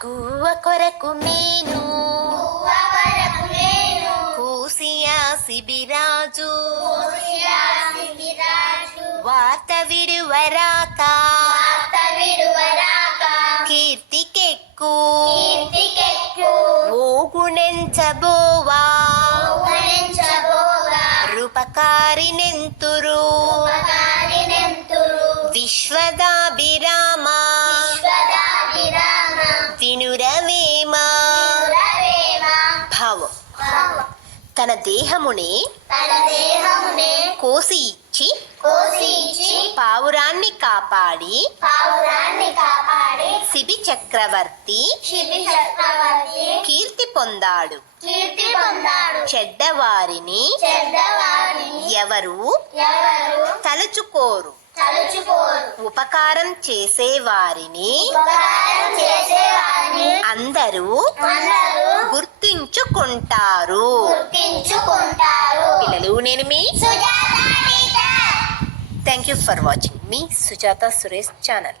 గువ్వ కొరకు నేను కూసియా శిబిరాజు వార్త విడువరాక కీర్తికెక్కు ఓగుణెంచబోవా రూపకారినెంతురు తన దేహముని తన దేహమునే కోసి ఇచ్చి కోసి ఇచ్చి పావురాన్ని కాపాడి పావురాన్ని కాపాడి శిబి చక్రవర్తి శిబి చక్రవర్తి కీర్తి పొందాడు. కీర్తి పొందాడు. చెడ్డవారిని చెడ్డవారిని ఎవరు? ఎవరు? తలుచుకోరు. తలుచుకోరు. ఉపకారం చేసేవారిని ఉపకారం చేసేవారిని అందరూ అందరూ గుర్తించుకుంటారు గుర్తించుకుంటారు. పిల్లలు నేను మీ Sujatha thank you for watching me Sujatha Suresh channel